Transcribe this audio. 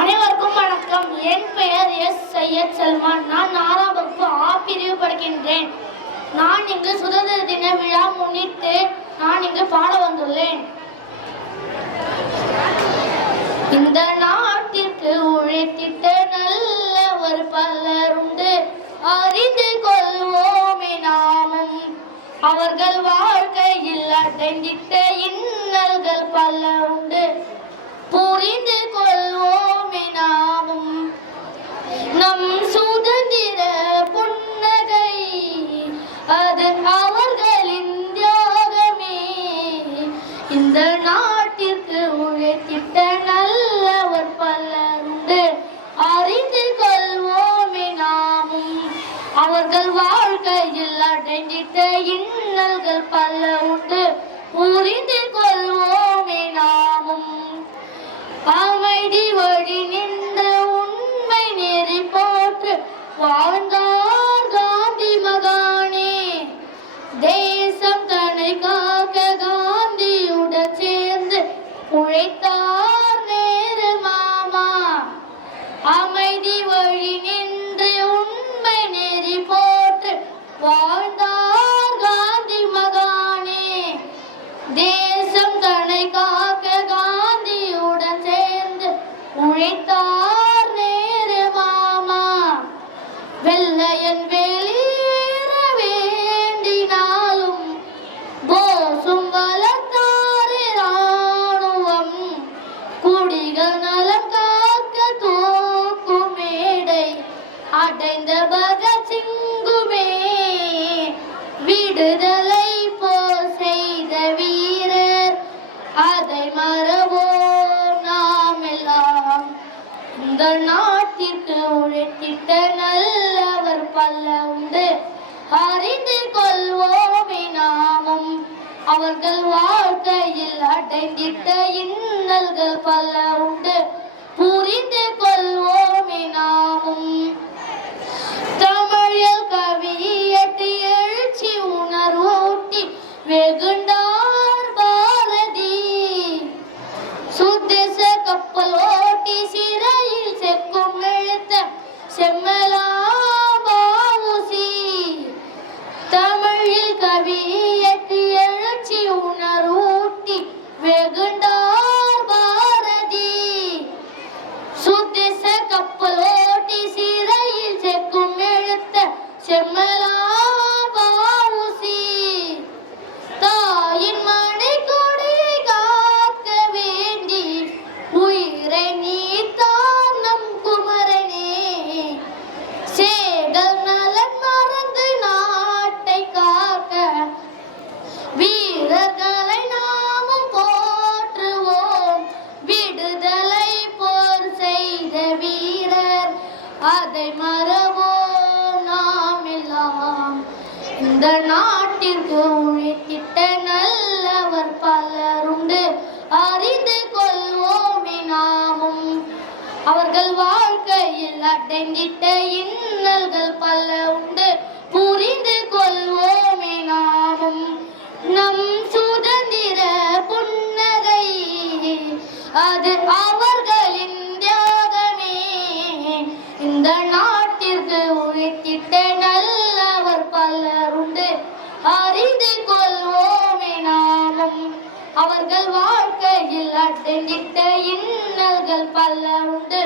அனைவருக்கும் வணக்கம். என் பெயர் எஸ் சையத் சல்மான். நான் ஆறாம் வகுப்பு ஆ பிரிவு படிக்கின்றேன். நான் இங்கு சுதந்திர தின விழா முன்னிட்டு நான் இங்கு பாட வந்துள்ளேன். இந்த நாட்டிற்கு உழைத்திட்ட நல்லவர் பலருண்டு அறிந்து கொள்வோமே நாமும். அவர்கள் வாழ்க்கையில் அடைந்திட்ட இன்னல்கள் பல உண்டு. புரிந்து கொள்வோம் நாமும் நம் சுதந்திர புன்னகை அது அவர்களின் தியாகமே. இந்த நாட்டிற்கு உழைத்திட்ட நல்லவர் பலருண்டு அறிந்து கொள்வோமே நாமும். அவர்கள் வாழ்க்கையில் அடைந்திட்ட இன்னல்கள் பல உண்டு. புரிந்து நீதி வழி நின்று உண்மை நெறி போற்று. வாழ்ந்தார் காந்தி மகானே. தேசம் தன்னை காக்க காந்தியுடன் சேர்ந்து உழைத்தார் நேரு மாமா. வெள்ளையன் வே இந்த நாட்டிற்கு உழைத்திட்ட நல்லவர் பல உண்டு. அறிந்து கொள்வோமே நாமும். அவர்கள் வாழ்க்கையில் அடைந்திட்ட இன்னல்கள் பல உண்டு. புரிந்து கொள்வோமே நாமும். இந்த நாட்டிற்கு உழைத்திட்ட நல்லவர் பலருண்டு. அறிந்து கொள்வோமே நாமும். அவர்கள் வாழ்க்கையில் அடைந்திட்ட இன்னல்கள் பல உண்டு. புரிந்து கொள்வோமே நாமும். நம் சுதந்திர புன்னகை அது அவர் அவர்கள் வாழ்க்கையில் அடைந்திட்ட இன்னல்கள் பல உண்டு.